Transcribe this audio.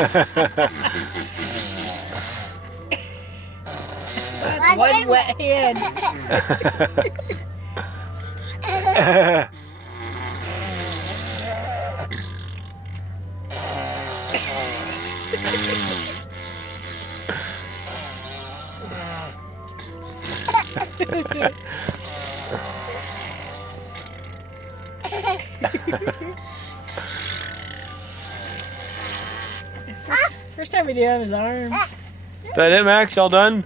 That's one wet hand. First time we did it on his arm. Is that it, Max? All done?